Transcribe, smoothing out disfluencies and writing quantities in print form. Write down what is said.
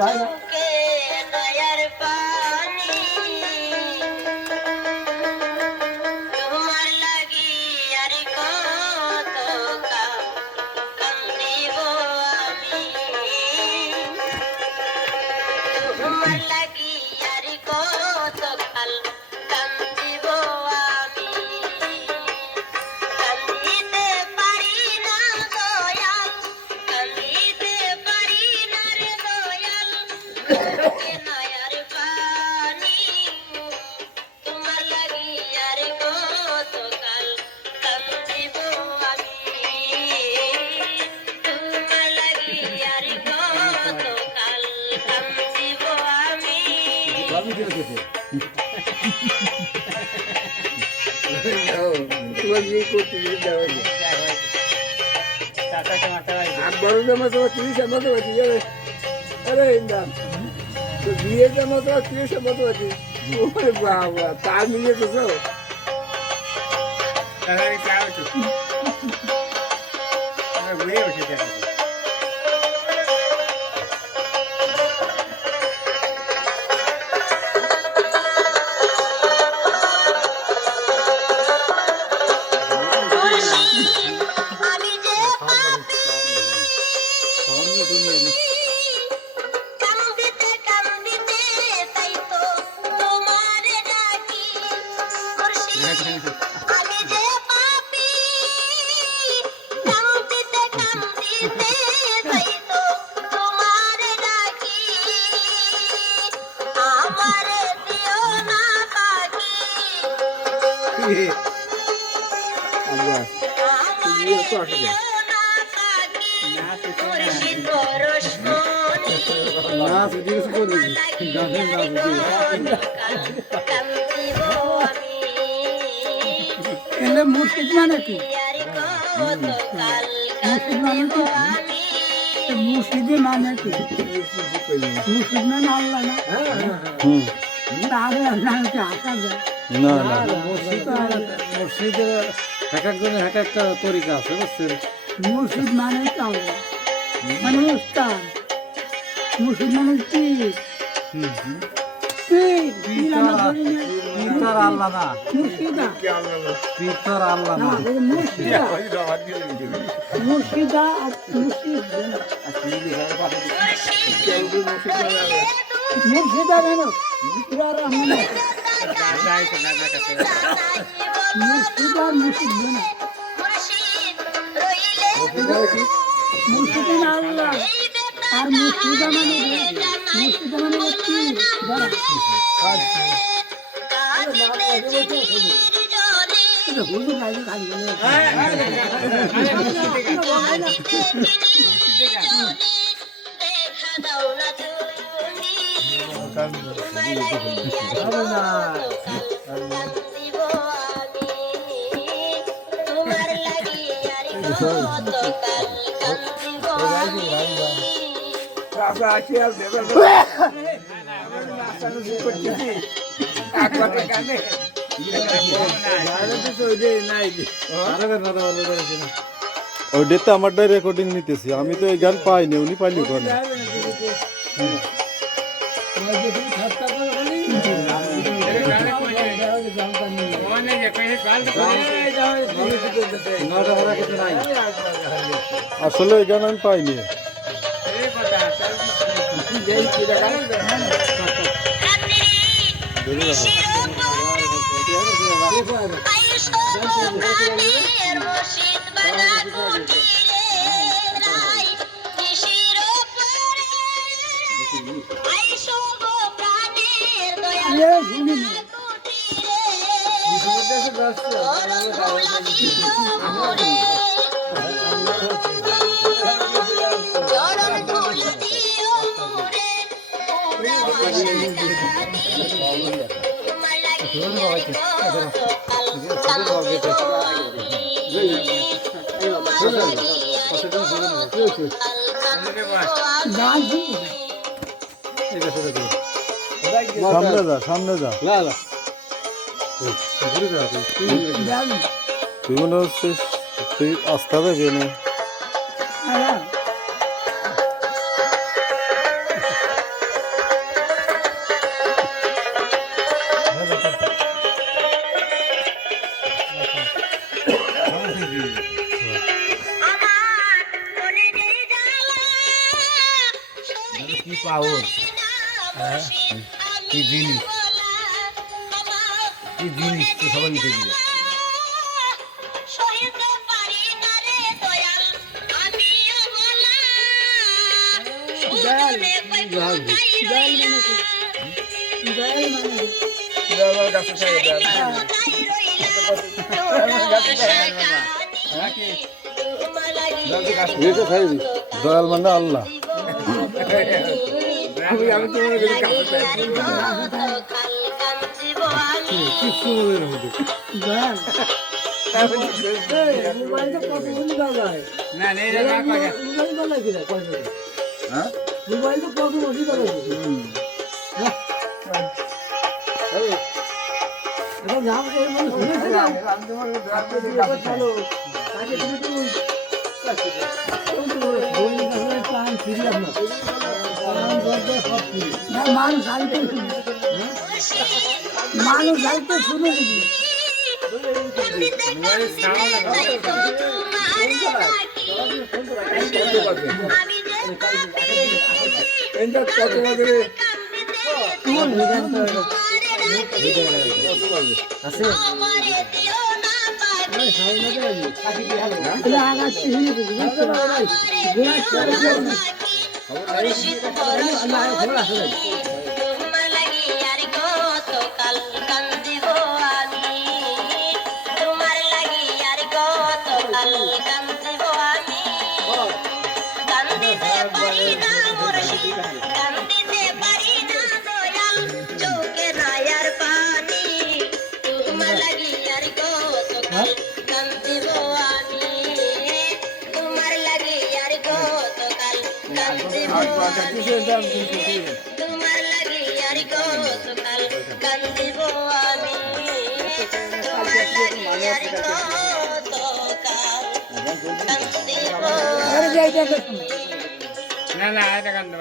ভাই বড় জামা তো 30 এর মতো আছে আরে ইন্দাম তো বিয়ে জামা তো 30 এর মতো আছে ওরে বাবা তার মিলে তো সব আরে কি আছে আরে বুয়ে বসে আছে মুর্শিদ মানে কি মুর্শিদ মানে কি মুর্শিদ মানে আল্লাহ না না না মুর্শিদের এক একজনের এক একটা তরিকা আছে বুঝছেন মুর্শিদ মানে কি আল্লাহ মানে উস্তাদ মুর্শিদ মানে কি পিতর আল্লাহ না পিতর আল্লাহ না মুর্শিদা মুর্শিদা মুর্শিদা কেন মুর্শিদা মুর্শিদ মুর্শিদ আল্লাহ আর মুর্শিদা মানে কি ওইটা তো আমারটাই রেকর্ডিং নিতেছি আমি তো এই গান পাইনি উনি পাইনি ওখানে আসলে এই গান আমি পাইনি সামনে যা তুই মনে হচ্ছে তুই আস্থা দেবে না কি পাওর কি জিনিস কি জিনিস তো সবাই লিখে দিল দয়াল মানে আল্লাহ আমি তো মনে করি মানুষ আনতে মানুষ আনতে শুনে তোমার লাগি আর কতকাল কান্দিব আমি তোমার লাগি আর কতকাল কান্দিব না না এটা কান্দে